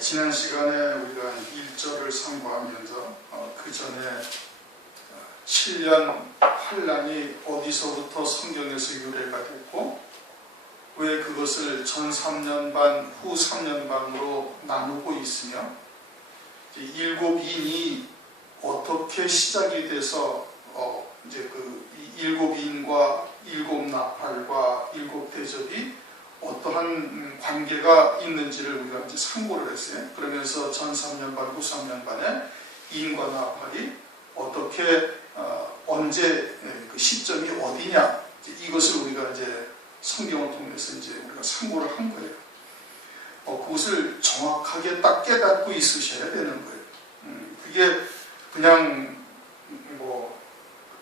지난 시간에 우리가 1절을 상고하면서 그 전에 7년 환란이 어디서부터 성경에서 유래가 됐고 왜 그것을 전 3년 반, 후 3년 반으로 나누고 있으며 일곱 인이 어떻게 시작이 돼서 이제 그 일곱 인과 일곱 나팔과 일곱 대접이 어떠한 관계가 있는지를 우리가 이제 상고를 했어요. 그러면서 전 3년 반, 후 3년 반에 인과 나팔이 어떻게 언제 그 시점이 어디냐 이것을 우리가 이제 성경을 통해서 이제 우리가 상고를 한 거예요. 그것을 정확하게 딱 깨닫고 있으셔야 되는 거예요. 그게 그냥 뭐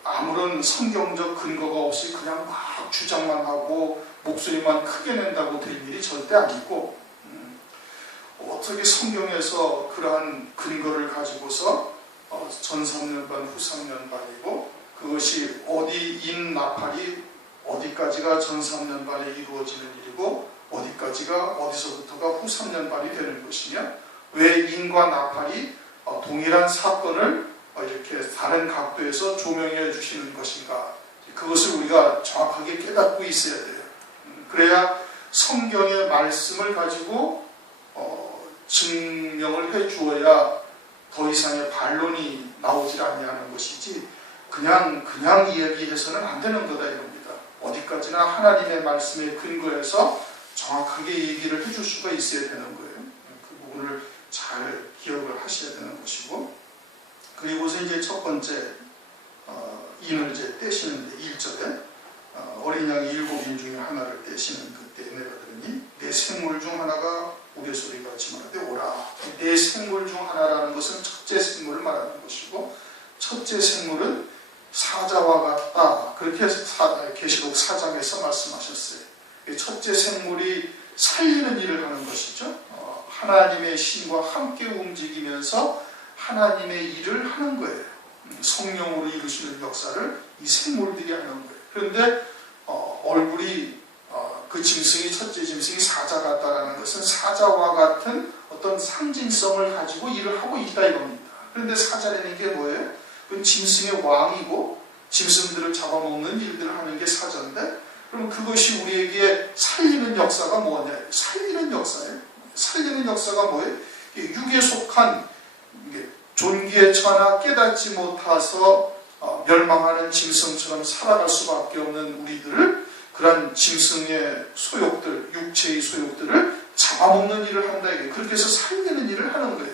아무런 성경적 근거가 없이 그냥 막 주장만 하고 목소리만 크게 낸다고 될 일이 절대 아니고 어떻게 성경에서 그러한 근거를 가지고서 전 3년 반, 후 3년 반이고 그것이 어디 인 나팔이 어디까지가 전 3년 반에 이루어지는 일이고 어디까지가 어디서부터가 후 3년 반이 되는 것이며 왜 인과 나팔이 동일한 사건을 이렇게 다른 각도에서 조명해 주시는 것인가 그것을 우리가 정확하게 깨닫고 있어야 돼요. 그래야 성경의 말씀을 가지고 증명을 해 주어야 더 이상의 반론이 나오질 아니하는 것이지 그냥 이야기해서는 안 되는 거다 이겁니다. 어디까지나 하나님의 말씀에 근거해서 정확하게 얘기를 해줄 수가 있어야 되는 거예요. 그 부분을 잘 기억을 하셔야 되는 것이고 그리고서 이제 첫 번째 인을 이제 떼시는데 1절에 어린 양이 7인 중에 하나를 떼시는 그때 내가 들으니 내 생물 중 하나가 우레소리가 같이 말하되 오라. 내 생물 중 하나라는 것은 첫째 생물을 말하는 것이고 첫째 생물은 사자와 같다. 그렇게 계시록 4장에서 말씀하셨어요. 첫째 생물이 살리는 일을 하는 것이죠. 하나님의 신과 함께 움직이면서 하나님의 일을 하는 거예요. 성령으로 이루시는 역사를 이 생물들이 하는 거예요. 그런데 얼굴이 그 짐승이 첫째 짐승이 사자 같다라는 것은 사자와 같은 어떤 상징성을 가지고 일을 하고 있다 이겁니다. 그런데 사자라는 게 뭐예요? 그건 짐승의 왕이고 짐승들을 잡아먹는 일들을 하는 게 사자인데 그럼 그것이 우리에게 살리는 역사가 뭐냐? 살리는 역사예요. 살리는 역사가 뭐예요? 육에 속한 존귀에 처하나 깨닫지 못해서 멸망하는 짐승처럼 살아갈 수밖에 없는 우리들을 그런 짐승의 소욕들, 육체의 소욕들을 잡아먹는 일을 한다. 그렇게 해서 살리는 일을 하는 거예요.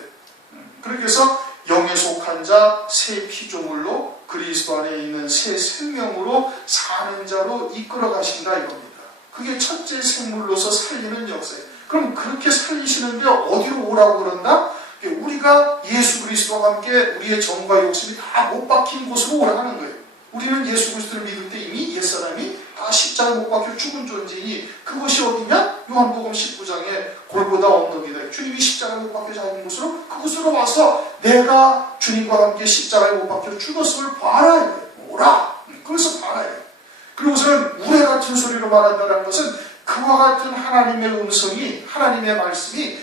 그렇게 해서 영에 속한 자, 새 피조물로 그리스도 안에 있는 새 생명으로 사는 자로 이끌어 가신다 이겁니다. 그게 첫째 생물로서 살리는 역사예요. 그럼 그렇게 살리시는데 어디로 오라고 그런다? 우리가 예수 그리스도와 함께 우리의 정과 욕심이 다 못 박힌 곳으로 오라는 거예요. 우리는 예수 그리스도를 믿을 때 이미 옛사람이 다 십자가에 못 박혀 죽은 존재이니 그것이 어디냐? 요한복음 19장에 골고다 언덕이다. 주님이 십자가에 못 박혀 죽은 곳으로 그곳으로 와서 내가 주님과 함께 십자가에 못 박혀 죽었음을 봐라. 오라. 그래서 봐라. 그리고서는 우레 같은 소리로 말한다는 것은 그와 같은 하나님의 음성이 하나님의 말씀이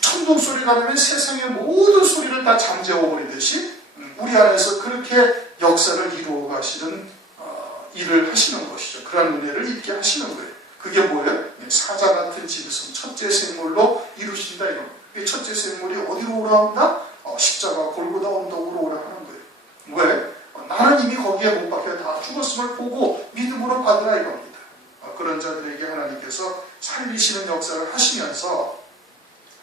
천둥 소리가 나면 세상의 모든 소리를 다 잠재워 버리듯이 우리 안에서 그렇게 역사를 이루어 가시는 일을 하시는 것이죠. 그런 은혜를 입게 하시는 거예요. 그게 뭐예요? 사자 같은 짐승, 첫째 생물로 이루신다 이거. 첫째 생물이 어디로 오라 한다? 십자가 골고다 언덕으로 오라 하는 거예요. 왜? 나는 이미 거기에 못 박혀 다 죽었음을 보고 믿음으로 받으라 이겁니다. 그런 자들에게 하나님께서 살리시는 역사를 하시면서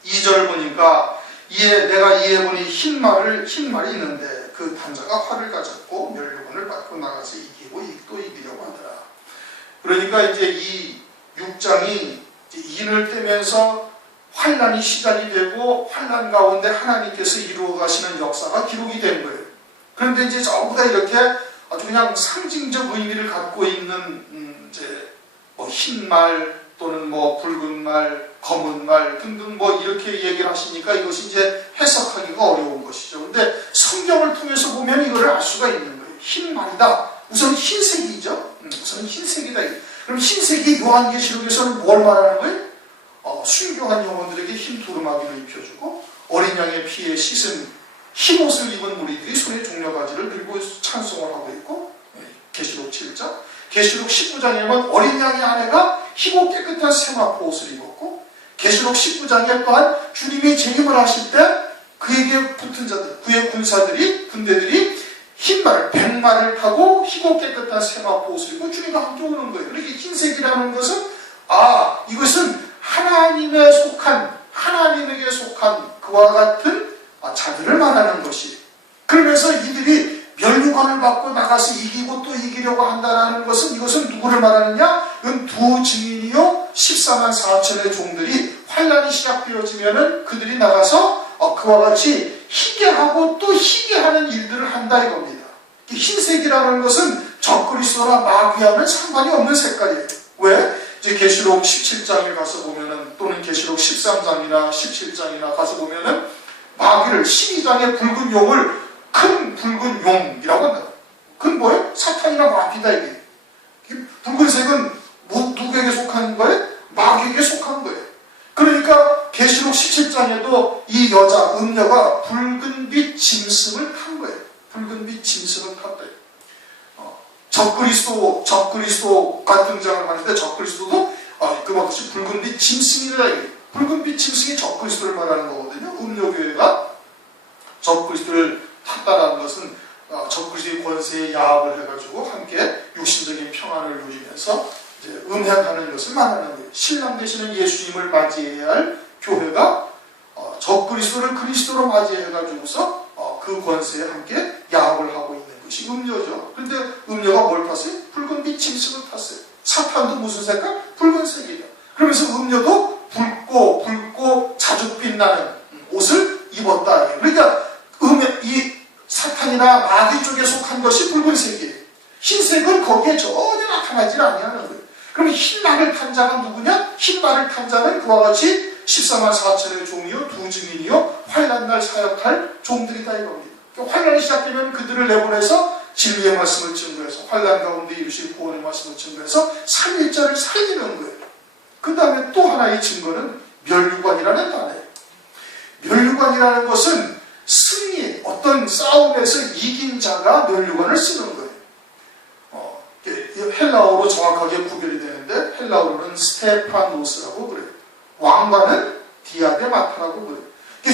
2절 보니까 내가 이해보니 흰 말이 있는데 그 단자가 활을 가졌고 멸류관을 받고 나가서 이기고 또 이기려고 하더라. 그러니까 이제 이 6장이 인을 떼면서 환란이 시작이 되고 환란 가운데 하나님께서 이루어 가시는 역사가 기록이 된 거예요. 그런데 이제 전부 다 이렇게 아주 그냥 상징적 의미를 갖고 있는 이제 뭐 흰 말 또는 뭐 붉은 말, 검은 말 등등 뭐 이렇게 얘기를 하시니까 이것이 이제 해석하기가 어려운 것이죠. 그런데 성경을 통해서 보면 이걸 알 수가 있는 거예요. 흰 말이다. 우선 흰색이죠. 우선 흰색이다. 그럼 흰색이 요한계시록에서는 뭘 말하는 거예요? 순교한 영혼들에게 흰 두루마기를 입혀주고 피에 씻은 흰옷을 입은 무리들이 손에 종려가지를 들고 찬송을 하고 있고, 계시록 7장, 계시록 19장에는 어린 양의 아내가 희고 깨끗한 세마포 옷을 입었고, 계시록 19장에 또한 주님이 재림을 하실 때 그에게 붙은 자들, 그의 군사들이, 군대들이 흰말, 백마를 타고 희고 깨끗한 세마포 옷을 입고 주님과 함께 오는 거예요. 이렇게 흰색이라는 것은, 이것은 하나님에게 속한 그와 같은 자들을 말하는 것이. 그러면서 이들이 면류관을 받고 나가서 이기고 또 이기려고 한다는 것은, 이것은 누구를 말하느냐? 이건 두 증인이요 14만 4천의 종들이 환란이 시작되어지면은 그들이 나가서 그와 같이 희게하고 또 희게하는 일들을 한다 이겁니다. 흰색이라는 것은 적그리스도나 마귀와는 상관이 없는 색깔이에요. 왜? 이제 계시록 17장에 가서 보면은, 또는 계시록 13장이나 17장이나 가서 보면은 마귀를 12장의 붉은 용을 큰 붉은 용이라고 한다. 그건 뭐예요? 사탄이나 마귀다 이게. 붉은색은 누구에게 속한 거예요? 마귀에게 속한 거예요. 그러니까 계시록 17장에도 이 여자 음녀가 붉은빛 짐승을 탄 거예요. 붉은빛 짐승을 탔다. 적그리스도가 등장을 하는데, 적그리스도도 그것이 붉은빛 짐승이라. 붉은빛 짐승이 적그리스도를 말하는 거거든요. 음료교회가 적그리스도를 탔다라는 것은 적그리스도의 권세에 야합을 해가지고 함께 육신적인 평안을 누리면서 이제 음행하는 것을 말하는 거예요. 신랑 되시는 예수님을 맞이해야 할 교회가 적그리스도를 그리스도로 맞이해가지고서 그 권세에 함께 야합을 하고 있는 것이 음료죠. 그런데 음료가 뭘 탔어요? 붉은빛 짐승을 탔어요. 사탄도 무슨 색깔? 붉은색이에요. 그러면서 음료도 붉고 자주 빛나는 옷을 입었다. 그러니까 이 사탄이나 마귀 쪽에 속한 것이 붉은색이에요. 흰색은 거기에 전혀 나타나지 아니하는 거예요. 그럼 흰말을 탄 자가 누구냐? 흰말을 탄 자는 그와 같이 14만 4천의 종이요, 두 증인이요, 환란날 사역할 종들이다 이겁니다. 환란이 시작되면 그들을 내보내서 진리의 말씀을 증거해서, 환란 가운데 이루신 구원의 말씀을 증거해서 살릴 자를 살리는 거예요. 그 다음에 또 하나의 증거는 면류관이라는 단어예요. 면류관이라는 것은 승리, 어떤 싸움에서 이긴 자가 면류관을 쓰는 거예요. 헬라어로 정확하게 구별이 되는데, 헬라어로는 스테파노스라고 그래요. 왕관은 디아데마타라고 그래요.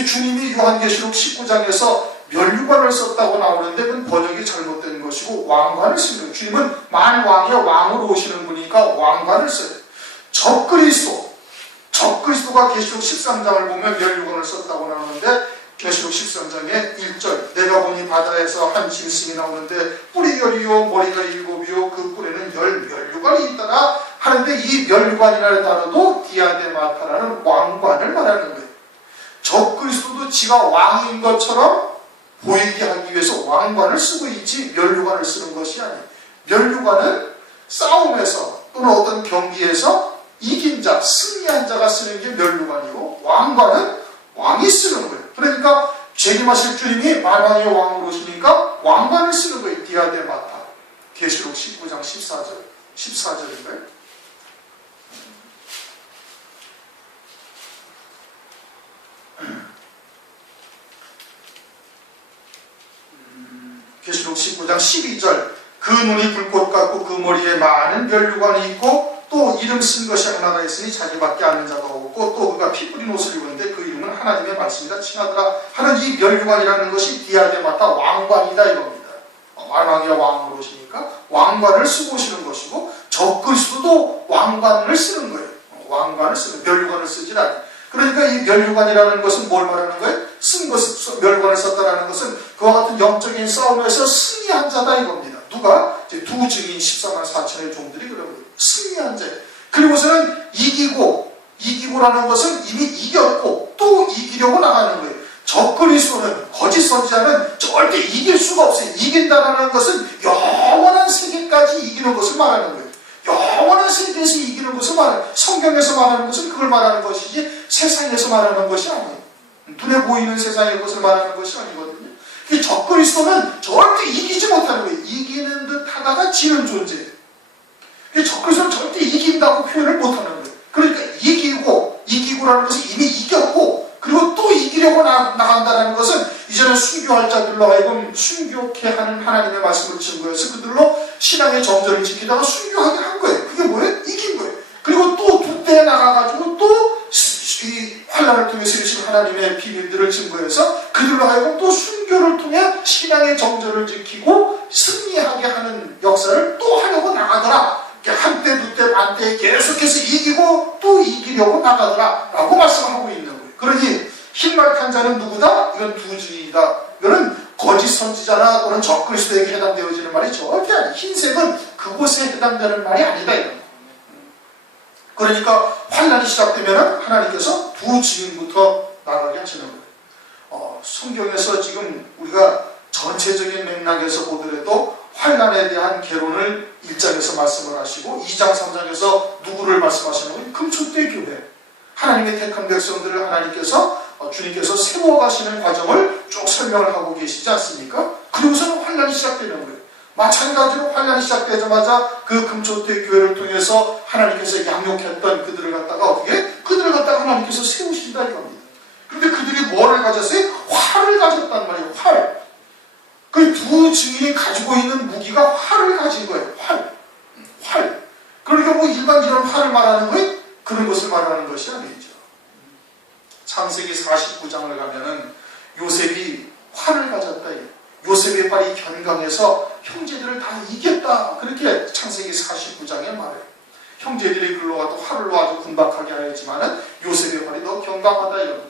주님이 요한계시록 19장에서 면류관을 썼다고 나오는데 그건 번역이 잘못된 것이고 왕관을 쓰는 거예요. 주님은 만왕의 왕으로 오시는 분이니까 왕관을 써요. 적그리스도가 계시록 13장을 보면 면류관을 썼다고 나오는데, 계시록 13장에 1절, 내가 보니 바다에서 한 짐승이 나오는데 뿔이 10이요 머리가 7이요 그 뿔에는 10 면류관이 있더라 하는데, 이 면류관이라는 단어도 디아데마타라는 왕관을 말하는 거예요. 적그리스도도 지가 왕인 것처럼 보이게 하기 위해서 왕관을 쓰고 있지 면류관을 쓰는 것이 아니에요. 면류관은 싸움에서 또는 어떤 경기에서 이긴 자, 승리한 자가 쓰는 게 면류관이고, 왕관은 왕이 쓰는 거예요. 그러니까 재림하실 주님이 만왕의 왕으로 오시니까 왕관을 쓰는 거예요. 디아데마타. 계시록 19장 14절인가요? 계시록 19장 12절, 그 눈이 불꽃 같고 그 머리에 많은 면류관이 있고 또 이름 쓴 것이 하나가 있으니 자기밖에 아는 자가 없고 또 그가 피 뿌린 옷을 입었는데 그 이름은 하나님의 말씀이라 칭하더라 하는 이 면류관이라는 것이 디아데마타 왕관이다 이겁니다. 만왕의 왕으로 오시니까 왕관을 쓰고 오시는 것이고, 적그리스도도 왕관을 쓰는 거예요. 왕관을 쓰는, 면류관을 쓰질 않아요. 그러니까 이 면류관이라는 것은 뭘 말하는 거예요? 면류관을 썼다라는 것은 그와 같은 영적인 싸움에서 승리한 자다 이겁니다. 누가? 두 증인 14만 4천의 종들이 그런 거예요. 승리한 자. 그리고서는 이기고라는 것은 이미 이겼고 또 이기려고 나가는 거예요. 적그리스도는, 거짓 선지자는 절대 이길 수가 없어요. 이긴다라는 것은 영원한 세계까지 이기는 것을 말하는 거예요. 영원한 세계에서 이기는 것을 말하는, 성경에서 말하는 것은 그걸 말하는 것이지 세상에서 말하는 것이 아니에요. 눈에 보이는 세상의 것을 말하는 것이 아니거든요. 적그리스도는 절대 이기지 못하는 거예요. 이기는 듯 하다가 지는 존재예요. 적그리스도는 절대 이긴다고 표현을 못하는 거예요. 그러니까 이기고라는 것은 이미 이겼고, 그리고 또 이기려고 이기려고 나간다는 것은 이제는 순교할 자들로 하여금 순교케 하는 하나님의 말씀을 증거해서 그들로 신앙의 정절을 지키다가 순교하게 한 거예요. 그게 뭐예요? 이긴 거예요. 그리고 또 두 때 나가가지고 또 이 환난을 통해서 이루신 하나님의 비밀들을 증거해서 그들로 하여금 또 순교를 통해 신앙의 정절을 지키고 승리하게 하는 역사를 또 하려고 나가더라. 한때, 두때, 반때 계속해서 이기고 또 이기려고 나가더라 라고 말씀하고 있는 거예요. 그러니 흰말탄 자는 누구다? 이건 두 증인이다. 이거는 거짓 선지자나 또는 적그리스도에게 해당되어지는 말이 절대 아니에요. 흰색은 그곳에 해당되는 말이 아니다. 이런. 그러니까 환난이 시작되면 하나님께서 두 증인부터 나가게 하시는 거예요. 성경에서 지금 우리가 전체적인 맥락에서 보더라도 환난에 대한 개론을 1장에서 말씀을 하시고 2장, 3장에서 누구를 말씀하시는 거예요? 금초대 교회. 하나님의 택한 백성들을 하나님께서 주님께서 세워가시는 과정을 쭉 설명을 하고 계시지 않습니까? 그리고서는 환난이 시작되는 거예요. 마찬가지로 환난이 시작되자마자 그 금초대 교회를 통해서 하나님께서 양육했던 그들을 갖다가 어떻게? 그들을 갖다가 하나님께서 세우신다 이겁니다. 그런데 그들이 뭐를 가졌어요? 활을 가졌단 말이에요. 활. 그 두 증인이 가지고 있는 무기가 활을 가진 거예요. 활. 그러니까 뭐 일반 이런 활을 말하는 거예요? 그런 것을 말하는 것이 아니죠. 창세기 49장을 가면은 요셉이 활을 가졌다. 요셉의 활이 견강해서 형제들을 다 이겼다. 그렇게 창세기 49장에 말해요. 형제들이 글로가도 활로 아주 군박하게 하였지만은 요셉의 활이 더 견강하다 이겁니다.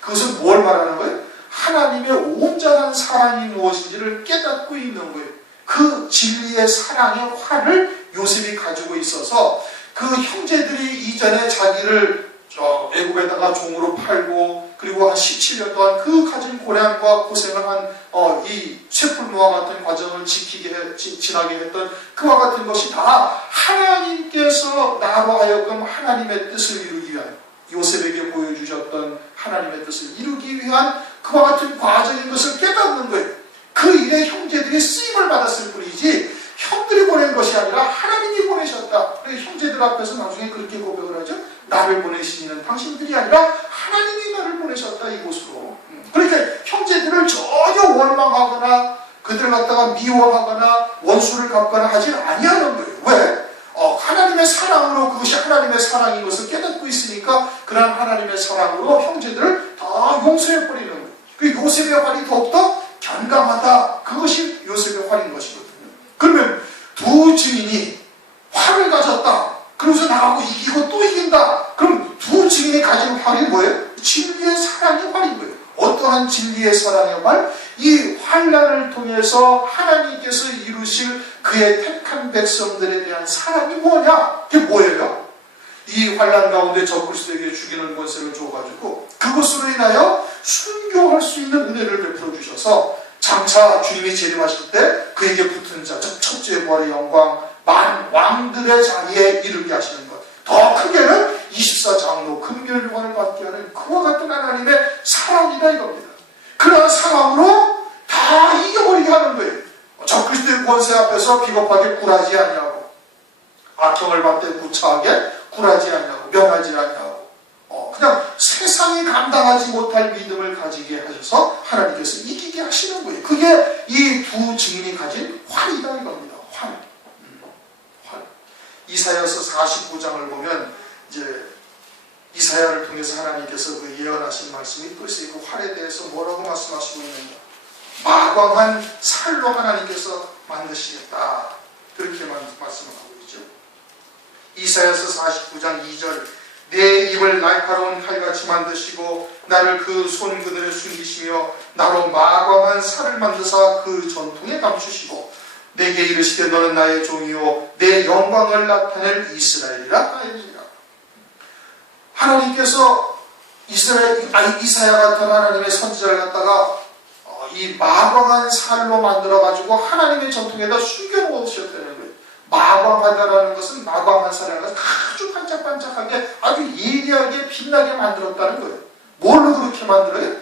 그것은 뭘 말하는 거예요? 하나님의 온전한 사랑이 무엇인지를 깨닫고 있는 거예요. 그 진리의 사랑의 활을 요셉이 가지고 있어서 그 형제들이 이전에 자기를 애굽에다가 종으로 팔고 그리고 한 17년 동안 그 가진 고난과 고생을 한 이 쇠풀무와 같은 과정을 지나게 했던 그와 같은 것이 다 하나님께서 나로 하여금 하나님의 뜻을 이루기 위한 요셉에게 보여주셨던 하나님의 뜻을 이루기 위한 그와 같은 과정인 것을 깨닫는 거예요. 그 일에 형제들이 쓰임을 받았을 뿐이지 형들이 보낸 것이 아니라 하나님이 보내셨다. 그래서 형제들 앞에서 나중에 그렇게 고백을 하죠. 나를 보내신 이는 당신들이 아니라 하나님이 나를 보내셨다 이곳으로. 그러니까 형제들을 전혀 원망하거나 그들을 갖다가 미워하거나 원수를 갚거나 하지 아니하는 거예요. 왜? 하나님의 사랑으로 그것이 하나님의 사랑인 것을 깨닫고 있으니까 그러한 하나님의 사랑으로 형제들을 다 용서해버리는 거예요. 그 요셉의 활이 더욱더 견강하다. 그것이 요셉의 활인 것이거든요. 그러면 두 증인이 활을 가졌다. 그러면서 나가고 이기고 또 이긴다. 그럼 두 증인이 가진 활이 뭐예요? 진리의 사랑의 활인 거예요. 어떠한 진리의 사랑의 활? 이 환난을 통해서 하나님께서 이루실 그의 택한 백성들에 대한 사랑이 뭐냐? 그게 뭐예요? 이 환난 가운데 적그리스도에게 죽이는 권세를 줘가지고 그것으로 인하여 순교할 수 있는 은혜를 베풀어 주셔서 장차 주님이 재림하실 때 그에게 붙은 자, 즉 첫째 부활의 영광, 만 왕들의 자리에 이르게 하시는 것. 더 크게는 24장로 금결요관을 받게 하는 그와 같은 하나님의 사랑이다 이겁니다. 그러한 사랑으로 다 이겨버리게 하는 거예요. 적그리스도의 권세 앞에서 비겁하게 굴하지 아니하고 악형을 받되 구차하게 굴하지 아니하고 명하지 아니하고 그냥 세상이 감당하지 못할 믿음을 가지게 하셔서 하나님께서 이기게 하시는 거예요. 그게 이 두 증인이 가진 활이다 이겁니다. 활. 이사야서 49장을 보면 이제 이사야를 통해서 하나님께서 그 예언하신 말씀이 또 있어요. 그 활에 대해서 뭐라고 말씀하시고 있는가? 마광한 살로 하나님께서 만드시겠다. 그렇게 말씀을 하고 있죠. 이사야서 49장 2절 내 입을 날카로운 칼같이 만드시고 나를 그 손 그늘에 숨기시며 나로 마광한 살을 만드사 그 전통에 감추시고 내게 이르시되 너는 나의 종이요 내 영광을 나타낼 이스라엘이라 하였느니라. 하나님께서 이사야 같은 하나님의 선지자를 갖다가 이 마광한 살로 만들어가지고 하나님의 전통에다 숨겨놓으셨다는 거예요. 마광하다라는 것은 마광한 살이라는 것은 아주 반짝반짝하게 아주 예리하게 빛나게 만들었다는 거예요. 뭘로 그렇게 만들어요?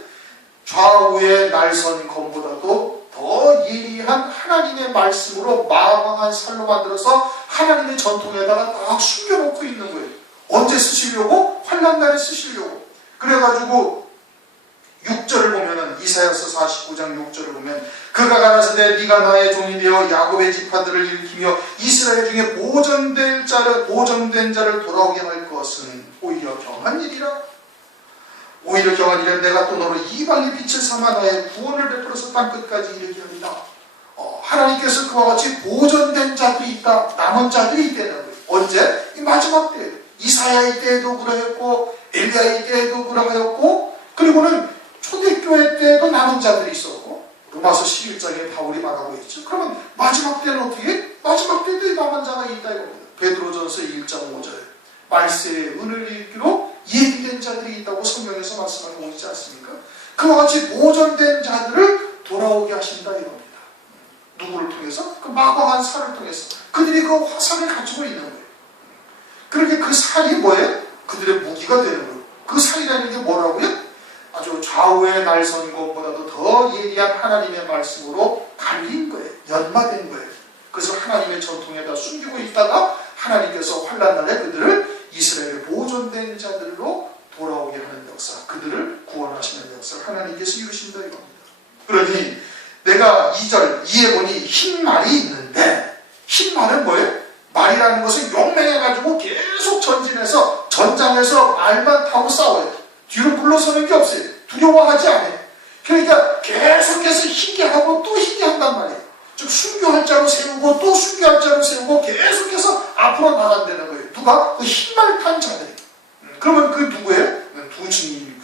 좌우의 날선 검보다도 더 예리한 하나님의 말씀으로 마광한 살로 만들어서 하나님의 전통에다가 딱 숨겨놓고 있는 거예요. 언제 쓰시려고? 환난 날에 쓰시려고. 그래가지고 6절을 보면은 이사야서 49장 6절을 보면 그가 가라사대 네가 나의 종이 되어 야곱의 지파들을 일으키며 이스라엘 중에 보존된 자를 돌아오게 할 것은 오히려 경한 일이라. 오히려 경한 일은 내가 또 너를 이방의 빛을 삼아 너의 구원을 베풀어서 땅끝까지 이르게 하리라. 하나님께서 그와 같이 보존된 자들이 있다. 남은 자들이 있다는 거예요. 언제? 이 마지막 때. 이사야의 때에도 그러했고 엘리야의 때에도 그러하였고 그리고는 초대교회 때에도 남은 자들이 있었고 로마서 11장에 바울이 말하고 있죠. 그러면 마지막 때는 어떻게? 마지막 때도 이 남은 자가 있다 이겁니다. 베드로전서 1장 5절 말세의 은을 읽기로 예비된 자들이 있다고 성경에서 말씀하고 있지 않습니까? 그와 같이 보존된 자들을 돌아오게 하신다 이겁니다. 누구를 통해서? 그 마광한 살을 통해서 그들이 그 화살을 가지고 있는 거예요. 그렇게 그 살이 뭐예요? 그들의 무기가 되는 거예요. 그 살이라는 게 뭐라고요? 아주 좌우의 날선 것보다도 더 예리한 하나님의 말씀으로 달린 거예요. 연마된 거예요. 그래서 하나님의 전통에다 숨기고 있다가 하나님께서 환난 날에 그들을 이스라엘의 보존된 자들로 돌아오게 하는 역사, 그들을 구원하시는 역사를 하나님께서 이루신다 이겁니다. 그러니 내가 2절 이에 보니 흰 말이 있는데 흰 말은 뭐예요? 말이라는 것은 용맹해가지고 계속 전진해서 전장에서 말만 타고 싸워요. 뒤로 물러서는 게 없어요. 두려워하지 않아요. 그러니까 계속해서 희게 하고 또 희게 한단 말이에요. 즉 순교할 자로 세우고 또 순교할 자로 세우고 계속해서 앞으로 나간다는 거예요. 누가? 그 흰말 탄 자들이. 그러면 그 누구예요? 두 증인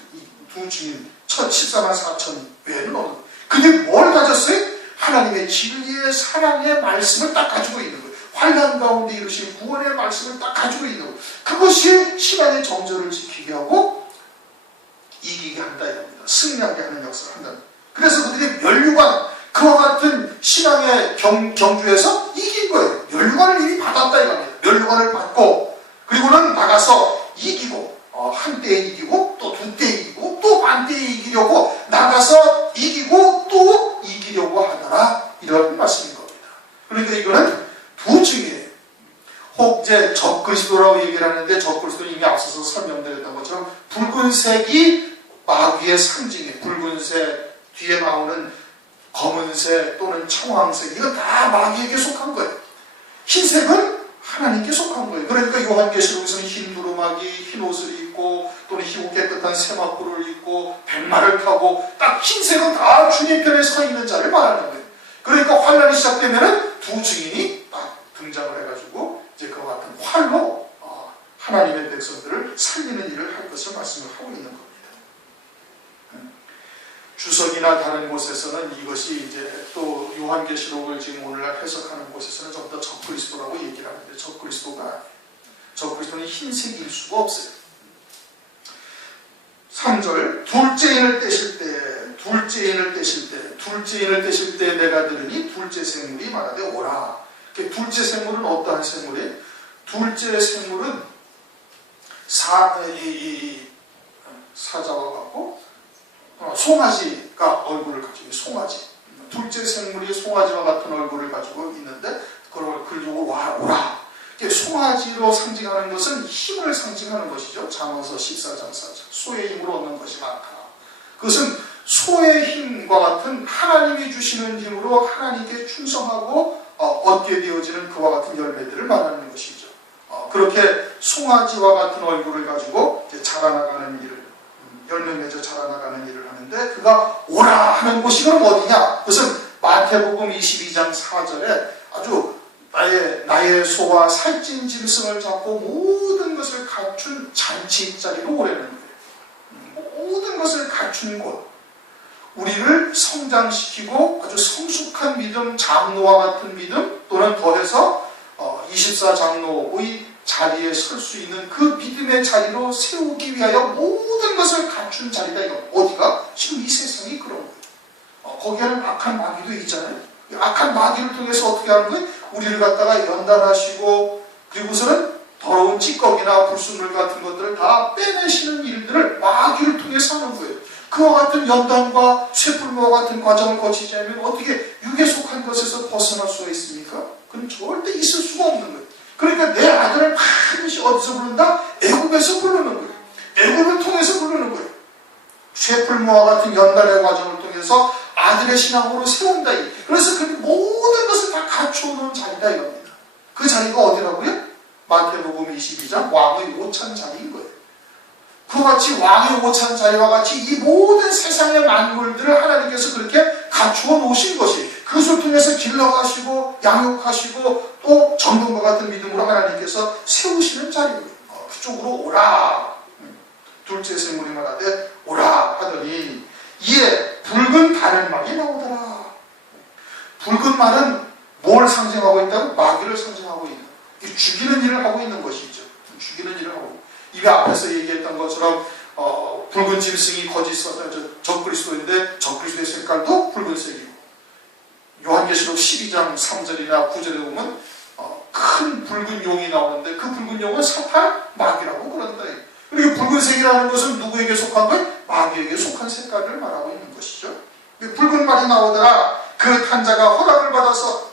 14만 4천 외에는 없는 거예요. 근데 뭘 가졌어요? 하나님의 진리의 사랑의 말씀을 딱 가지고 있는 거예요. 환난 가운데 이루신 구원의 말씀을 딱 가지고 있는 거예요. 그것이 신앙의 정절을 지키게 하고 이기게 한다 이겁니다. 승리하게 하는 역사를 한다. 그래서 그들이 면류관 그와 같은 신앙의 경주에서 이긴 거예요. 면류관을 이미 받았다 이겁니다. 면류관을 받고 그리고는 나가서 이기고 한때 이기고 또 두 때 이기고 또 반때 이기려고 나가서 이기고 또 이기려고 하더라 이런 말씀인 겁니다. 그러니까 이거는 두 층이에요. 혹 이제 적그리스도라고 얘기를 하는데 적그리스도는 이미 앞서서 설명드렸던 것처럼 붉은색이 마귀의 상징이에요. 붉은색 뒤에 나오는 검은색 또는 청황색 이건 다 마귀에게 속한 거예요. 흰색은 하나님께 속한 거예요. 그러니까 요한계시록에서는 흰 두루마기, 흰 옷을 입고 또는 희고 깨끗한 세마포를 입고 백마를 타고 딱 흰색은 다 주님 편에 서 있는 자를 말하는 거예요. 그러니까 환란이 시작되면은 두 증인이 딱 등장을 해가지고 이제 그와 같은 활로 하나님의 백성들을 살리는 일을 할 것을 말씀을 하고 있는 겁니다. 주석이나 다른 곳에서는 이것이 이제 또 요한계시록을 지금 오늘날 해석하는 곳에서는 전부 다 적그리스도라고 얘기를 하는데 적그리스도는 흰색일 수가 없어요. 3절 둘째 인을 떼실 때 내가 들으니 둘째 생물이 말하되 오라. 둘째 생물은 어떠한 생물이에요? 둘째 생물은 사자와 같고 송아지가 얼굴을 가지고 송아지. 둘째 생물이 송아지와 같은 얼굴을 가지고 있는데 그걸 보고 오라. 송아지로 상징하는 것은 힘을 상징하는 것이죠. 잠언서 14장 4절. 소의 힘으로 얻는 것이 많다. 그것은 소의 힘과 같은 하나님이 주시는 힘으로 하나님께 충성하고 얻게 되어지는 그와 같은 열매들을 말하는 것이죠. 그렇게 송아지와 같은 얼굴을 가지고 이제 자라나가는 일을 열매 맺어 자라나가는 일을 하는데 그가 오라 하는 곳이 그럼 어디냐? 그것은 마태복음 22장 4절에 아주 나의 소와 살찐 짐승을 잡고 모든 것을 갖춘 잔치자리로 오라는 거예요. 모든 것을 갖춘 곳. 우리를 성장시키고 아주 성숙한 믿음, 장로와 같은 믿음 또는 더해서 24장로의 자리에 설 수 있는 그 믿음의 자리로 세우기 위하여 모든 것을 갖춘 자리다. 이거 어디가? 지금 이 세상이 그런 거예요. 거기에는 악한 마귀도 있잖아요. 악한 마귀를 통해서 어떻게 하는 거예요? 우리를 갖다가 연단하시고 그리고서는 더러운 찌꺼기나 불순물 같은 것들을 다 빼내시는 일들을 마귀를 통해서 하는 거예요. 그와 같은 연단과 쇠풀무와 같은 과정을 거치지 않으면 어떻게 육에 속한 것에서 벗어날 수가 있습니까? 그건 절대 있을 수가 없는 거예요. 그러니까 내 아들을 반드시 어디서 부른다? 애굽에서 부르는 거예요. 애굽을 통해서 부르는 거예요. 쇠풀무와 같은 연단의 과정을 통해서 아들의 신앙으로 세운다. 그래서 그 모든 것을 다 갖춰놓은 자리다 이겁니다. 그 자리가 어디라고요? 마태복음 22장 왕의 오찬 자리인 거예요. 그와 같이 왕의 오찬 자리와 같이 이 모든 세상의 만물들을 하나님께서 그렇게 갖추어 놓으신 것이, 그것을 통해서 길러가시고 양육하시고 또 정금과 같은 믿음으로 하나님께서 세우시는 자리고요. 그쪽으로 오라. 둘째 생물이 말하되 오라 하더니 이에 붉은 바늘막이 나오더라. 붉은 말은 뭘 상징하고 있다고? 마귀를 상징하고 있는, 죽이는 일을 하고 있는 것이죠. 죽이는 일을 하고, 이 앞에서 얘기했던 것처럼 붉은 짐승이 거짓 적그리스도인데 적그리스도의 색깔도 붉은색이고, 요한계시록 12장 3절이나 9절에 보면 큰 붉은 용이 나오는데 그 붉은 용은 사탄 마귀라고 그런다. 그리고 붉은색이라는 것은 누구에게 속한 거예요? 마귀에게 속한 색깔을 말하고 있는 것이죠. 붉은 말이 나오더라. 그 탄자가 허락을 받아서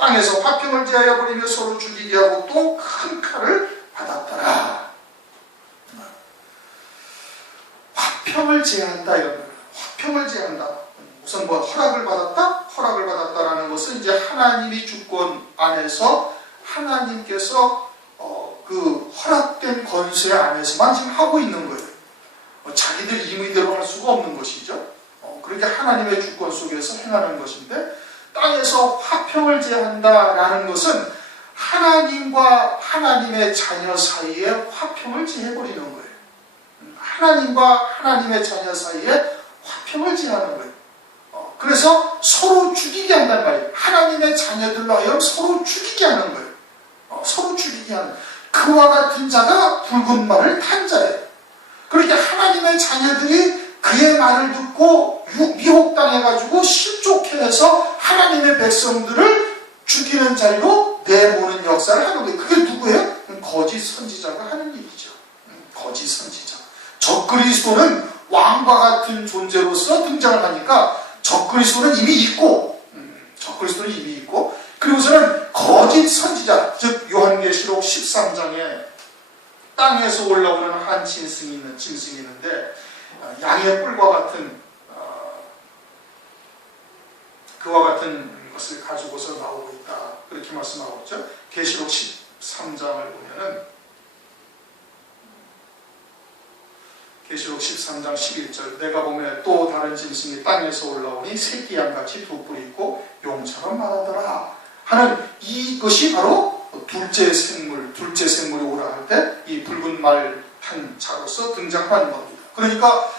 땅에서 화평을 제하여 버리며 서로 죽이게 하고 또 큰 칼을 받았더라. 화평을 제한다 이런 거예요. 화평을 제한다. 우선 뭐 허락을 받았다? 허락을 받았다라는 것은 이제 하나님이 주권 안에서 하나님께서 그 허락된 권세 안에서만 지금 하고 있는 거예요. 자기들 임의대로 할 수가 없는 것이죠. 그렇게 하나님의 주권 속에서 행하는 것인데, 땅에서 화평을 제한다라는 것은 하나님과 하나님의 자녀 사이에 화평을 제해버리는 거예요. 하나님과 하나님의 자녀 사이에 화평을 제하는 거예요. 그래서 서로 죽이게 한단 말이에요. 하나님의 자녀들로 하여금 서로 죽이게 하는 거예요. 서로 죽이게 하는, 그와 같은 자가 붉은 말을 탄 자예요. 그렇게 하나님의 자녀들이 그의 말을 듣고 미혹당해가지고 실족해 해서 하나님의 백성들을 죽이는 자리로 내모는 역사를 하는 거예요. 그게 누구예요? 거짓 선지자가 하는 일이죠. 거짓 선지자. 적그리스도는 왕과 같은 존재로서 등장을 하니까 적그리스도는 이미 있고, 그리고서는 거짓 선지자, 즉 요한계시록 13장에 땅에서 올라오는 한 짐승이 있는데 양의 뿔과 같은 그와 같은 것을 가지고서 나오고 있다. 그렇게 말씀하고 있죠. 계시록 13장을 보면은 계시록 13장 11절, 내가 보면 또 다른 짐승이 땅에서 올라오니 새끼 양같이 두 뿔이 있고 용처럼 말하더라 하는, 이것이 바로 둘째 생물이 오라 할 때 이 붉은 말 탄 자로서 등장하는 겁니다. 그러니까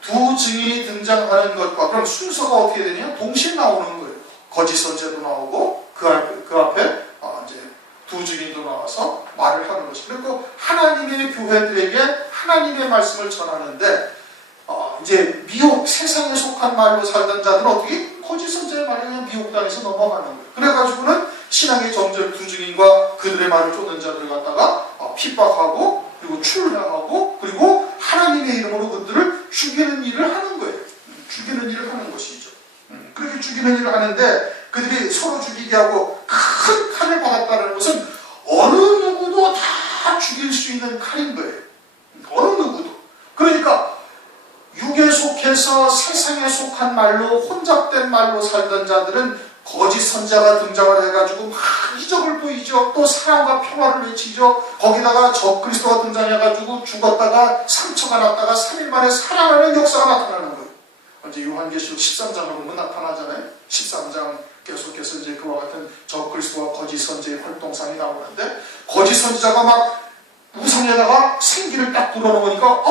두 증인이 등장하는 것과 그럼 순서가 어떻게 되냐? 동시에 나오는 거예요. 거짓 선지자도 나오고 그 앞에 이제 두 증인도 나와서 말을 하는 것이. 그리고 하나님의 교회들에게 하나님의 말씀을 전하는데 이제 세상에 속한 말로 살던 자들은 어떻게? 거짓 선지자의 말에 그냥 미혹당해서 넘어가는 거예요. 그래가지고는 신앙의 정절 두 증인과 그들의 말을 쫓는 자들을 갖다가 핍박하고 그리고 출혈하고 그리고 하나님의 이름으로 그들을 죽이는 일을 하는 거예요. 죽이는 일을 하는 것이죠. 그렇게 죽이는 일을 하는데 그들이 서로 죽이게 하고 큰 칼을 받았다는 것은 어느 누구도 다 죽일 수 있는 칼인 거예요. 어느 누구도. 그러니까 육에 속해서 세상에 속한 말로 혼잡된 말로 살던 자들은 거짓 선지자가 등장을 해가지고 막 이적을 보이죠. 또 사랑과 평화를 외치죠. 거기다가 적그리스도가 등장해가지고 죽었다가 상처가 났다가 3일 만에 살아나는 역사가 나타나는 거예요. 이제 요한계시록 13장을 보면 나타나잖아요. 13장 계속해서 이제 그와 같은 적그리스도와 거짓 선지자의 활동상이 나오는데, 거짓 선지자가 막 우상에다가 생기를 딱 불어넣으니까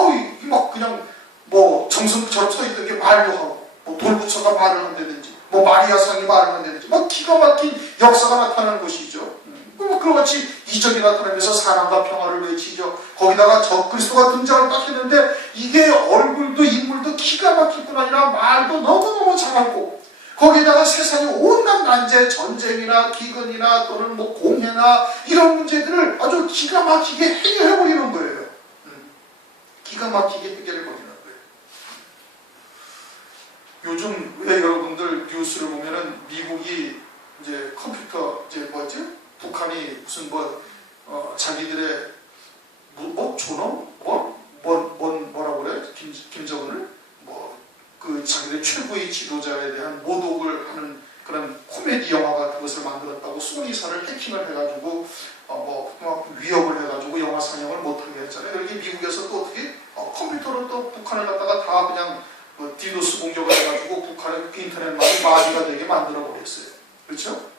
막 그냥 뭐 정성처럼 서있던 게 말도 하고, 뭐 돌부처가 말을 한다든지, 뭐 마리아상이 말을 한다든지, 뭐 기가 막힌 역사가 나타나는 것이죠. 뭐 그와 같이 이적이 나타나면서 사랑과 평화를 외치죠. 거기다가 적그리스도가 등장을 딱 했는데 이게 얼굴도 인물도 기가 막힐 뿐 아니라 말도 너무너무 잘하고, 거기다가 세상의 온갖 난제, 전쟁이나 기근이나 또는 뭐 공해나 이런 문제들을 아주 기가 막히게 해결해버리는 거예요. 기가 막히게 해결해버리는 거예요. 요즘 왜 여러분들 뉴스를 보면은 미국이 이제 컴퓨터 북한이 무슨 자기들의 존엄 뭐라고 그래? 김정은을 대한 모독을 하는 그런 코미디 영화 같은 것을 만들었다고 소니사를 해킹을 해가지고 위협을 해가지고 영화 상영을 못하게 했잖아요. 여기 미국에서 또 어떻게 컴퓨터로 또 북한을 갖다가 다 그냥 디도스 공격을 해가지고 북한의 인터넷망이 마비가 되게 만들어 버렸어요. 그렇죠?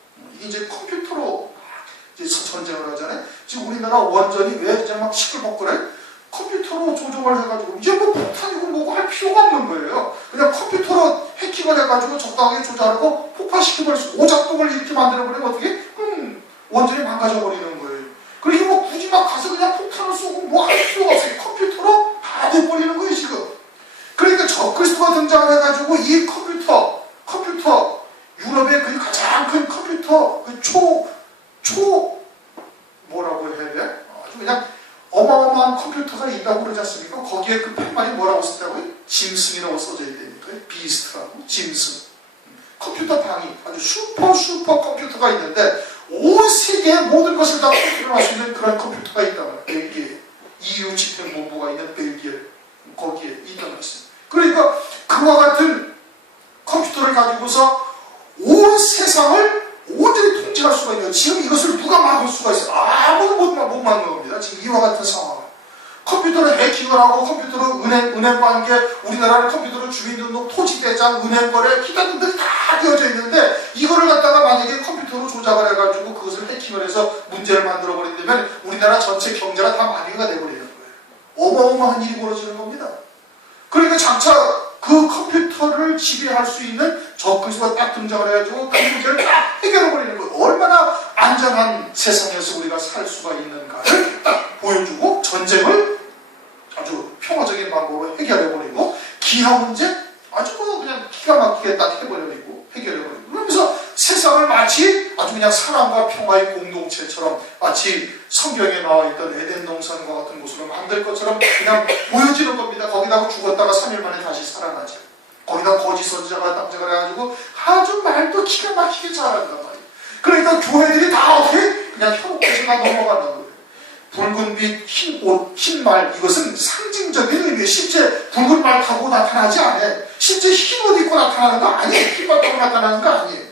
이제 컴퓨터로 이제 전쟁을 하잖아요. 지금 우리나라 원전이 왜 이제 막 시끌벅거래? 컴퓨터로 조종을 해가지고 이제 뭐 폭탄이고 뭐고 할 필요가 없는 거예요. 그냥 컴퓨터로 해킹을 해가지고 적당하게 조작하고 폭파시켜버려서 오작동을 이렇게 만들어버리면 어떻게? 원전이 망가져버리는 거예요. 그러니까 뭐 굳이 막 가서 그냥 폭탄을 쏘고 뭐 할 필요가 없어요. 컴퓨터로 다 돼버리는 거예요 지금. 그러니까 적그리스도가 등장을 해가지고 이 컴퓨터 유럽의 그 가장 큰 컴퓨터 뭐라고 해야 돼? 아주 그냥 어마어마한 컴퓨터가 있다고 그러지 않습니까? 거기에 그 팻말이 뭐라고 썼다고요? 짐슨이라고 써져 있다니까. 비스트라고 짐슨. 컴퓨터 방이 아주 슈퍼 컴퓨터가 있는데 온 세계의 모든 것을 다 컨트롤할 수 있는 그런 컴퓨터가 있다고요. 벨기에 EU 집행본부가 있는 벨기에 거기에 있다고 했어요. 그러니까 그와 같은 컴퓨터를 가지고서 온 세상을 온전히 통제할 수가 있는, 지금 이것을 누가 막을 수가 있어요? 아무도 못 막는 겁니다. 지금 이와 같은 상황을. 컴퓨터를 해킹을 하고 컴퓨터로 은행 관계, 우리나라는 컴퓨터로 주민등록, 토지대장, 은행거래, 기타 등등 다 되어져 있는데 이거를 갖다가 만약에 컴퓨터로 조작을 해가지고 그것을 해킹을 해서 문제를 만들어 버린다면 우리나라 전체 경제가 다 마비가 돼버리는 거예요. 어마어마한 일이 벌어지는 겁니다. 그러니까 장차 그 컴퓨터를 지배할 수 있는 적그리스도가 딱 등장을 해가지고 그 문제를 딱 해결해버리는 거예요. 얼마나 안전한 세상에서 우리가 살 수가 있는가를 딱 보여주고 전쟁을 아주 평화적인 방법으로 해결해버리고 기하 문제 아주 그냥 기가 막히게 딱 해버리고 해결해버리고 그러면서 세상을 마치 아주 그냥 사랑과 평화의 공동체처럼 마치 성경에 나와있던 에덴 동산과 같은 곳으로 만들 것처럼 그냥 보여지는 겁니다. 거기다가 죽었다가 3일 만에 다시 살아나죠. 거기다 거짓 선지자가 당장을 해가지고 아주 말도 기가 막히게 잘한단 말이에요. 그러니까 교회들이 다 어떻게 그냥 현혹해서 다 넘어가는 거예요. 붉은 빛, 흰 옷, 흰 말, 이것은 상징적인 의미예요. 실제 붉은 말 타고 나타나지 않아요. 실제 흰 옷 입고 나타나는 거 아니에요. 흰 말 타고 나타나는 거 아니에요.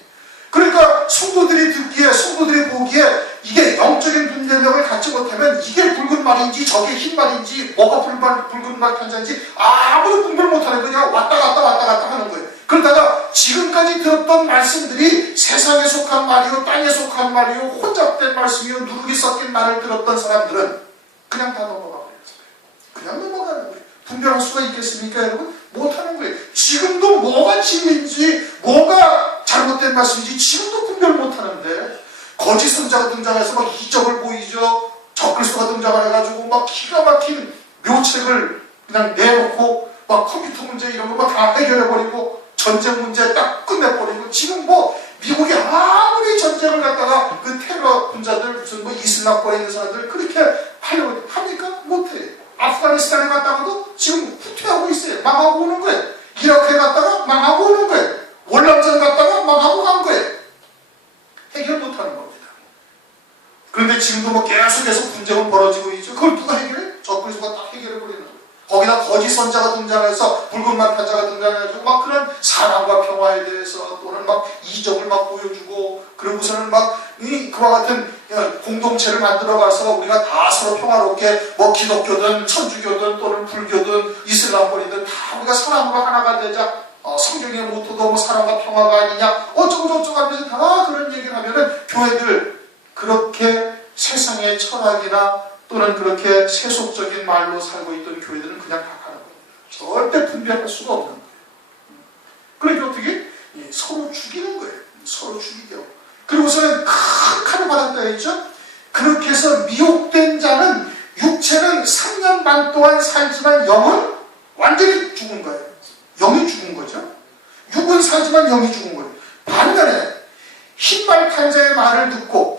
그러니까 성도들이 듣기에, 성도들이 보기에 이게 영적인 분별력을 갖지 못하면 이게 붉은 말인지 저게 흰 말인지 뭐가 붉은 말 편자인지 아무도 분별 못하는 그냥 왔다 갔다 하는 거예요. 그러다가 지금까지 들었던 말씀들이 세상에 속한 말이요 땅에 속한 말이요 혼잡된 말씀이요 누룩이 섞인 말을 들었던 사람들은 그냥 다 넘어가 버려요. 그냥 넘어가는 거예요. 분별할 수가 있겠습니까 여러분? 못하는 거예요. 지금도 뭐가 진리인지 뭐가 잘못된 말씀인지 지금도 분별 못하는데 거짓 선자가 등장해서 막 이적을 보이죠. 적그리스도가 등장을 해가지고 막 기가 막힌 묘책을 그냥 내놓고 막 컴퓨터 문제 이런 거 막 다 해결해버리고 전쟁 문제 딱 끝내버리고 지금 뭐 미국이 아무리 전쟁을 갖다가 그 테러 분자들 무슨 뭐 이슬람권에 있는 사람들 그렇게 하려고 합니까? 못해. 아프가니스탄에 갔다가도 지금 후퇴하고 있어요. 망하고 오는 거예요. 이라크에 갔다가 망하고 오는 거예요. 월남전 갔다가 망하고 간 거예요. 해결 못하는 겁니다. 그런데 지금도 뭐 계속해서 분쟁은 벌어지고 있죠. 그걸 누가 해결해? 적그리스도가 딱 해결해버리는 거예요. 거기다 거짓 선자가 등장해서 붉은 말 편자가 등장해서 막 그런 사랑과 평화에 대해서 또는 막 이적을 막 보여주고 그러고서는 막 그와 같은 공동체를 만들어가서 우리가 다 서로 평화롭게 뭐 기독교든 천주교든 또는 불교든 이슬람권이든 다 우리가 사랑과 하나가 되자 성경의 모토도 뭐 사랑과 평화가 아니냐 어쩌고 저쩌고 하면서 다 그런 얘기를 하면은 교회들 그렇게 세상의 철학이나 또는 그렇게 세속적인 말로 살고 있던 교회들은 그냥 다 가는 겁니다. 절대 분별할 수가 없는 거예요. 그러니까 어떻게? 서로 죽이는 거예요. 서로 죽이려. 그리고서는 큰 칼을 받았다 했죠? 그렇게 해서 미혹된 자는 육체는 3년 반 동안 살지만 영은 완전히 죽은 거예요. 영이 죽은 거죠. 육은 살지만 영이 죽은 거예요. 반면에 흰발 탄자의 말을 듣고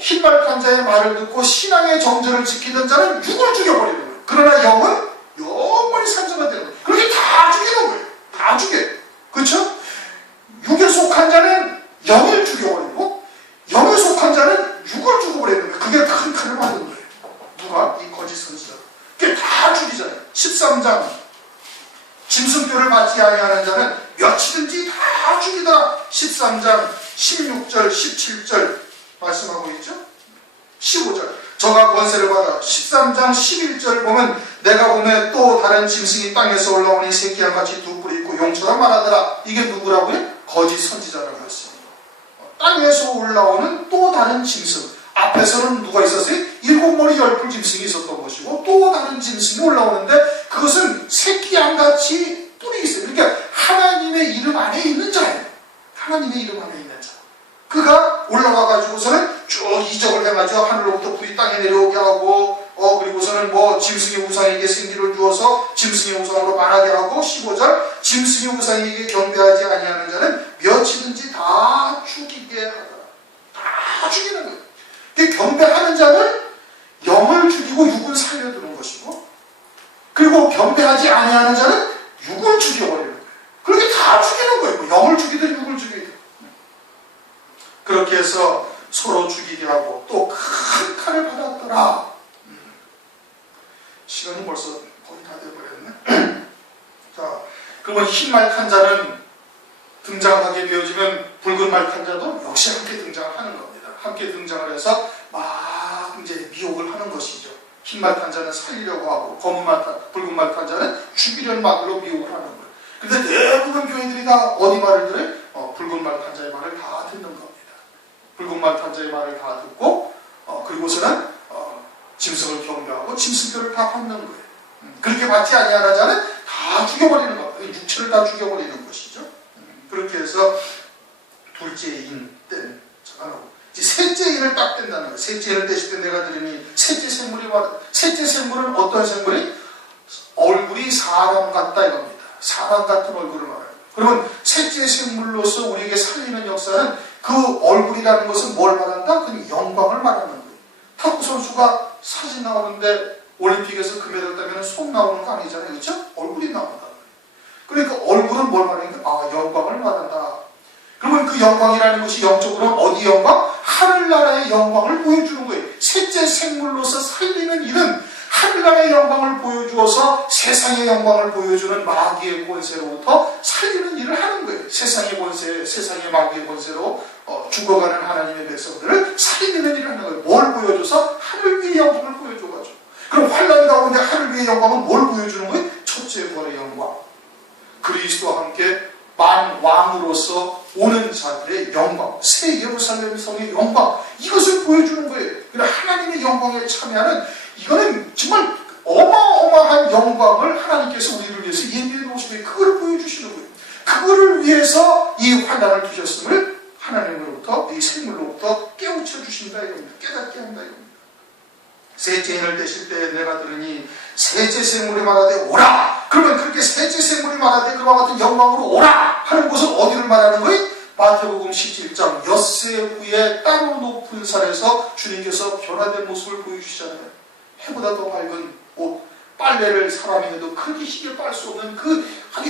신앙의 정절을 지키던 자는 육을 죽여버리는 거예요. 그러나 영은 영원히 산자가 되는 거예요. 그렇게 다 죽이는 거예요. 다 죽여요. 그렇죠? 육에 속한 자는 영을 죽여버리고 영에 속한 자는 육을 죽여버리는 거예요. 그게 큰 칼을 받은 거예요. 누가? 이 거짓 선지자. 그게 다 죽이잖아요. 13장 짐승뼈를 받지 아니하는 자는 며칠든지 다 죽이다 13장 16절 17절 말씀하고 있죠. 15절 저가 권세를 받아 13장 11절 보면 내가 보면 또 다른 짐승이 땅에서 올라오니 새끼와 같이 두 뿔이 있고 용처럼 말하더라. 이게 누구라고요? 거짓 선지자라고 했습니다. 땅에서 올라오는 또 다른 짐승. 앞에서는 누가 있었어요? 7머리 10뿔 짐승이 있었던 것이고 또 다른 짐승이 올라오는데 그것은 새끼양같이 뿔이 있어요. 그러니까 하나님의 이름 안에 있는 자예요. 하나님의 이름 안에 있는 자. 그가 올라와가지고서는 쭉 이적을 해가지고 하늘로부터 불이 땅에 내려오게 하고 그리고서는 짐승의 우상에게 생기를 주어서 짐승의 우상으로 말하게 하고 15절 짐승의 우상에게 경배하지 아니하는 자는 몇이든지 다 죽이게 하더라. 다 죽이는 거예요. 경배하는 자는 영을 죽이고 육을 살려두는 것이고 그리고 경배하지 아니하는 자는 육을 죽여버리는 거예요. 그렇게 다 죽이는 거예요. 영을 죽이든 육을 죽이든. 그렇게 해서 서로 죽이게 하고 또 큰 칼을 받았더라. 시간이 벌써 거의 다 돼버렸네. 자, 그러면 흰 말 탄자는 등장하게 되어지면 붉은 말 탄자도 역시 함께 등장을 하는 겁니다. 함께 등장을 해서 막 이제 미혹을 하는 것이죠. 흰 말 탄자는 살리려고 하고 붉은 말 탄자는 죽이려는 말로 미혹을 하는 거예요. 근데 대부분 교회들이 다 어디 말을 들어요? 붉은 말 탄자의 말을 다 듣는 겁니다. 붉은 말 탄자의 말을 다 듣고 그리고서는 짐승을 경배하고 짐승뼈를 다 받는 거예요. 그렇게 받지 아니하는 자는 다 죽여버리는 겁니다. 육체를 다 죽여버리는 것이죠. 그렇게 해서 둘째 인 땐 나오고 셋째 인을 딱 뗀다는 거예요. 셋째 인을 떼실 때 내가 들으니 셋째 생물은 어떤 생물이? 얼굴이 사람 같다 이겁니다. 사람 같은 얼굴을 말해요. 그러면 셋째 생물로서 우리에게 살리는 역사는 그 얼굴이라는 것은 뭘 말한다? 그 영광을 말하는 거예요. 탁구 선수가 사진 나오는데 올림픽에서 금메달 따면 손 나오는 거 아니잖아요. 그렇죠? 얼굴이 나온다. 그러니까 얼굴은 뭘 말하니까 영광을 말한다. 그러면 그 영광이라는 것이 영적으로는 어디 영광? 하늘나라의 영광을 보여주는 거예요. 셋째 생물로서 살리는 일은 하늘나라의 영광을 보여주어서 세상의 영광을 보여주는 마귀의 권세로부터 살리는 일을 하는 거예요. 세상의 권세, 세상의 마귀의 권세로 죽어가는 하나님의 백성들을 살리는 일을 하는 거예요. 뭘 보여줘서? 하늘 위의 영광을 보여줘가지고. 그럼 환난 가운데 하늘 위의 영광은 뭘 보여주는 거예요? 첫째 부활의 영광. 그리스도와 함께 왕으로서 오는 자들의 영광, 새 예루살렘 성의 영광, 이것을 보여주는 거예요. 그러니까 하나님의 영광에 참여하는 이거는 정말 어마어마한 영광을 하나님께서 우리를 위해서 예비해 놓으시고 그걸 보여주시는 거예요. 그거를 위해서 이 환난을 주셨음을 하나님으로부터 이 생물로부터 깨우쳐 주신다 이겁니다. 깨닫게 한다 이겁니다. 셋째 인을 떼실 때 내가 들으니 셋째 생물이 말하되 오라. 그러면 그렇게 셋째 생물이 말하되 그와 같은 영광으로 오라 하는 곳은 어디를 말하는 거예요? 마태복음 17장 엿새 후에 따로 높은 산에서 주님께서 변화된 모습을 보여주시잖아요. 해보다 더 밝은 옷, 빨래를 사람이 해도 그렇게 희게 빨 수 없는 그 아주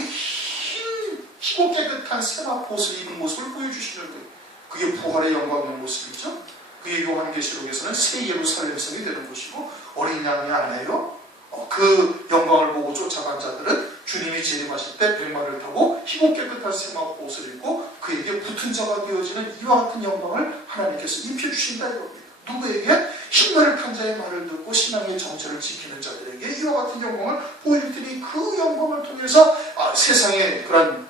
희고 깨끗한 세마포 옷을 입은 모습을 보여주시는 거예요. 그게 부활의 영광의 모습이죠. 그게 요한계시록에서는 새 예루살렘 성이 되는 것이고 어린 양이 아니에요. 그 영광을 보고 쫓아간 자들은 주님이 재림하실 때 백마를 타고 희고 깨끗한 세마포 옷을 입고 그에게 붙은 자가 되어지는 이와 같은 영광을 하나님께서 입혀주신다 이겁니다. 누구에게? 흰머리를 탄 자의 말을 듣고 신앙의 정체를 지키는 자들에게 이와 같은 영광을 보여줄 테니 그 영광을 통해서 세상의 그런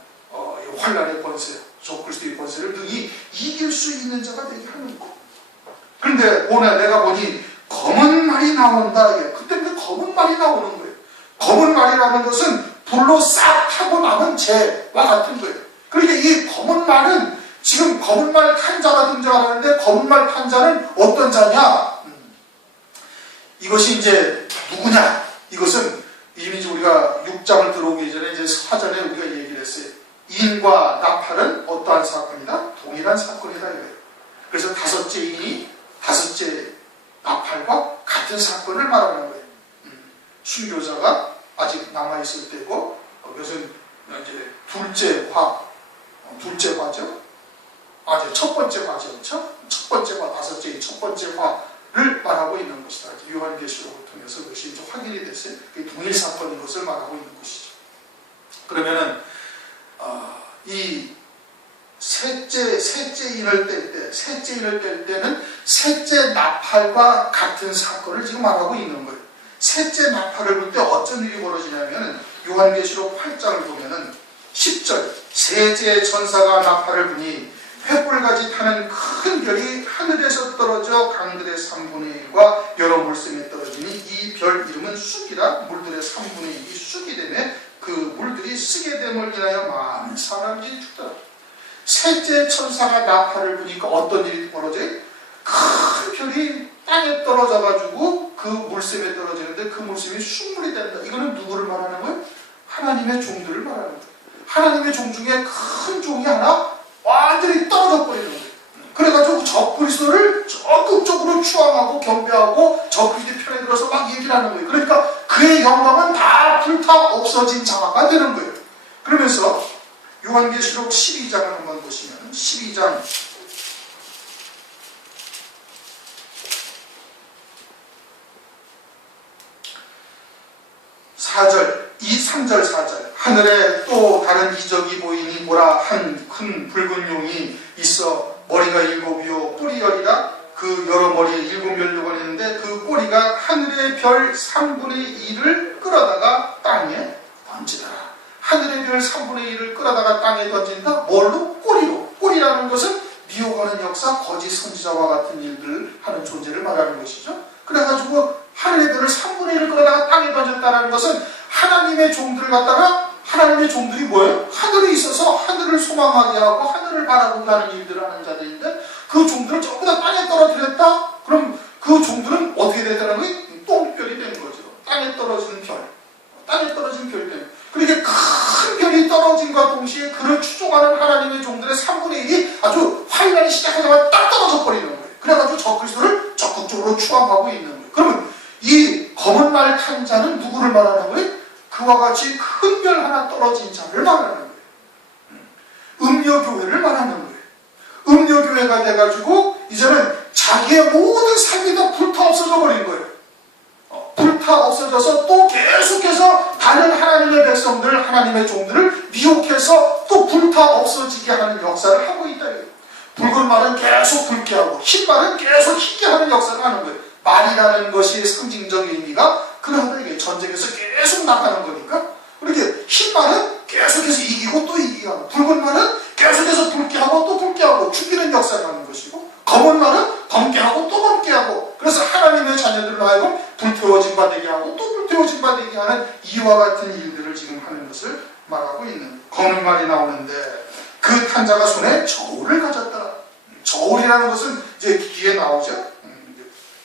환난의 권세, 적그리스도의 권세를 능히 이길 수 있는 자가 되게 하는 것. 그런데 내가 보니 검은 말이 나온다. 그때 검은 말이 나오는 거예요. 검은 말이라는 것은 불로 싹 타고 남은 재와 같은 거예요. 그러니까 이 검은 말은 지금 검은 말 탄 자가 등장하는데 검은 말 탄 자는 어떤 자냐? 이것이 이제 누구냐? 이것은 이미 우리가 6장을 들어오기 전에 이제 사전에 우리가 얘기를 했어요. 인과 나팔은 어떠한 사건이다? 동일한 사건이다 이거예요. 그래서 다섯째 인이 다섯째 나팔과 같은 사건을 말하는 거예요. 순교자가 아직 남아있을 때고 그것은 이제 둘째 화죠. 첫 번째 화죠. 그렇죠? 첫 번째 화, 다섯째 첫 번째 화를 말하고 있는 것이다. 요한계시록을 통해서 그것이 이제 확인이 됐어요. 동일 사건인 것을 말하고 있는 것이죠. 그러면은 이 셋째 인을 뗄 때는 셋째 나팔과 같은 사건을 지금 말하고 있는 거예요. 셋째 나팔을 불 때 어떤 일이 벌어지냐면 요한계시록 8장을 보면은 10절 세제의 천사가 나팔을 부니 횃불같이 타는 큰 별이 하늘에서 떨어져 강들의 3분의 1과 여러 물샘에 떨어지니 이 별 이름은 쑥이라. 물들의 3분의 1이 쑥이 되매 그 물들이 쓰게 됨을 인하여 많은 사람들이 죽더라. 셋째 천사가 나팔을 부니까 어떤 일이 벌어져요? 큰 별이 땅에 떨어져가지고 그 물샘에 떨어지는데 그 물샘이 쑥물이 된다. 이거는 누구를 말하는 거예요? 하나님의 종들을 말하는 거예요. 하나님의 종 중에 큰 종이 하나 완전히 떨어져 버리는 거예요. 그래가지고 적그리스도를 적극적으로 추앙하고 경배하고 적그리스도의 편에 들어서 막 얘기를 하는 거예요. 그러니까 그의 영광은 다 불타 없어진 자가 되는 거예요. 그러면서 요한계시록 12장을 한번 보시면 12장 4절 3절 4절 하늘에 또 다른 기적이 보이니 보라 한 큰 붉은 용이 있어 머리가 7이요 뿔이 10이라. 그 여러 머리에 7면류관이 있는데 그 꼬리가 하늘의 별 3분의 1을 끌어다가 땅에 던지더라. 하늘의 별 3분의 1을 끌어다가 땅에 던진다. 뭘로? 꼬리로. 꼬리라는 것은 미혹하는 역사, 거짓 선지자와 같은 일들을 하는 존재를 말하는 것이죠. 그래가지고 하늘의 별을 3분의 1을 끌어다가 땅에 던졌다는 것은 하나님의 종들을 갖다가 하나님의 종들이 뭐예요? 하늘에 있어서 하늘을 소망하게 하고 하늘을 바라보게 하는 일들을 하는 자들인데 그 종들을 전부 다 땅에 떨어뜨렸다? 그럼 그 종들은 어떻게 됐다는 거예요? 똥별이 된 거죠. 땅에 떨어지는 별. 땅에 떨어진 별이 된 거예요. 그렇게 큰 별이 떨어진과 동시에 그를 추종하는 하나님의 종들의 3분의 1이 아주 환란이 시작하자마자 딱 떨어져 버리는 거예요. 그래가지고 적그리스도를 적극적으로 추앙하고 있는 거예요. 그러면 이 검은 말 탄 자는 누구를 말하는 거예요? 그와 같이 큰 별 하나 떨어진 자를 말하는 거예요. 음녀교회를 말하는 거예요. 음녀교회가 돼가지고 이제는 자기의 모든 삶이 다 불타 없어져 버린 거예요. 불타 없어져서 또 계속해서 다른 하나님의 백성들, 하나님의 종들을 미혹해서 또 불타 없어지게 하는 역사를 하고 있다. 붉은 말은 계속 붉게 하고 흰 말은 계속 희게 하는 역사를 하는 거예요. 말이라는 것이 상징적인 의미가 그러하다. 이게 전쟁에서 계속 나가는 거니까. 그렇게 흰 말은 계속해서 이기고 또 이기게 하고 붉은 말은 계속해서 붉게 하고 또 붉게 하고 죽이는 역사를 하는 것이고 검은 말은 검게 하고 또 검게 하고 그래서 하나님의 자녀들로 하여금 불태워진 바 되게 하고 또 불태워진 바 되게 하는 이와 같은 일들을 지금 하는 것을 말하고 있는 검은 말이 나오는데 그 탄자가 손에 저울을 가졌다. 저울이라는 것은 이제 뒤에 나오죠.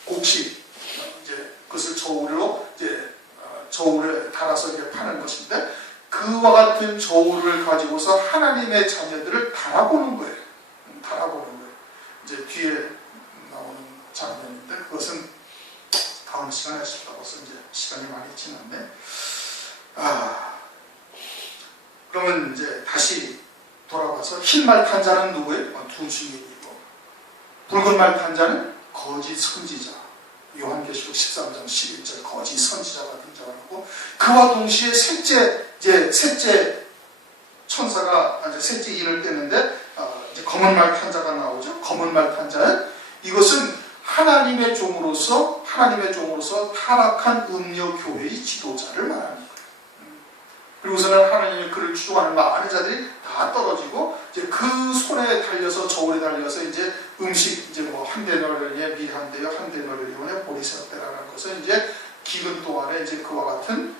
곡식 이제 그것을 저울로 이제 저울에 달아서 이렇게 파는 것인데 그와 같은 저울을 가지고서 하나님의 자녀들을 달아보는 거예요. 달아보는 거예요. 이제 뒤에 나오는 장면인데 그것은 다음 시간에 싶어서 이제 시간이 많이 지났네. 그러면 이제 다시 돌아와서 흰 말 탄 자는 누구예요? 두 증인이고 붉은 말 탄 자는 거짓 선지자. 요한계시록 13장 11절 거짓 선지자가 등장하고 그와 동시에 셋째 천사가 이제 셋째 인을 떼는데 이제 검은 말 탄 자가 나오죠. 검은 말 탄 자는 이것은 하나님의 종으로서 타락한 음녀 교회의 지도자를 말하는 거예요. 그리고서는 하나님의 그를 추종하는 많은 자들이 다 떨어지고 이제 그 손에 달려서 저울에 달려서 이제 음식 이제 뭐 한 데너리에 밀 한 대요, 한 데너리에 보리새떼라는 것은 이제 기근 동안에 이제 그와 같은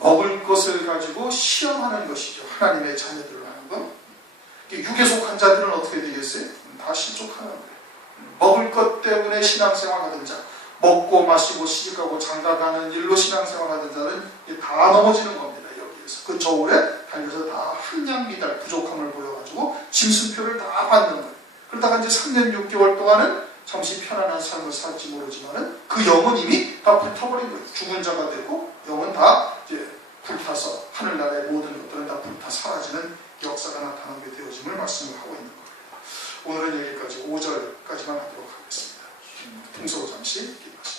먹을 것을 가지고 시험하는 것이죠. 하나님의 자녀들을 하는 것. 육에 속한 자들은 어떻게 되겠어요? 다 실족하는 거예요. 먹을 것 때문에 신앙생활하던 자, 먹고 마시고 시집가고 장가가는 일로 신앙생활하던 자는 다 넘어지는 겁니다. 그 저울에 달려서 다 한양미달 부족함을 보여가지고 짐승표를 다 받는 거예요. 그러다가 이제 3년 6개월 동안은 잠시 편안한 삶을 살지 모르지만은 그 영은 이미 다 불타버린 거예요. 죽은 자가 되고 영은 다 이제 불타서 하늘나라의 모든 것들은 다 불타 사라지는 역사가 나타나게 되어짐을 말씀을 하고 있는 겁니다. 오늘은 여기까지 5절까지만 하도록 하겠습니다. 통소 잠시 기도하시겠습니다.